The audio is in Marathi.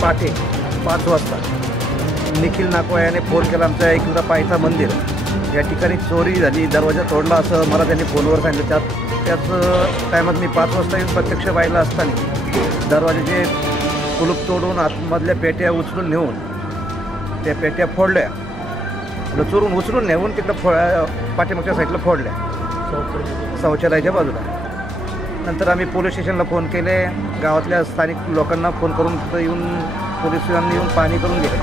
पहाटे 5 वाजता निखिल नाकवा याने फोन केला. आमच्या एकदा पायथा मंदिर या ठिकाणी चोरी झाली, दरवाजा तोडला असं मला त्यांनी फोनवर सांगितलं. त्याच टायमात मी 5 वाजता येऊन प्रत्यक्ष पाहिलं असताना दरवाजाचे कुलूप तोडून आतमधल्या पेट्या उचलून नेऊन त्या पेट्या फोडल्या, चोरून उचलून नेऊन तिकडं पाठीमागच्या साईडला फोडल्या शौचालयाच्या बाजूला. नंतर आम्ही पोलीस स्टेशनला फोन केले, गावातल्या स्थानिक लोकांना फोन करून तिथं येऊन पोलिसांनी येऊन पाहणी करून गेले.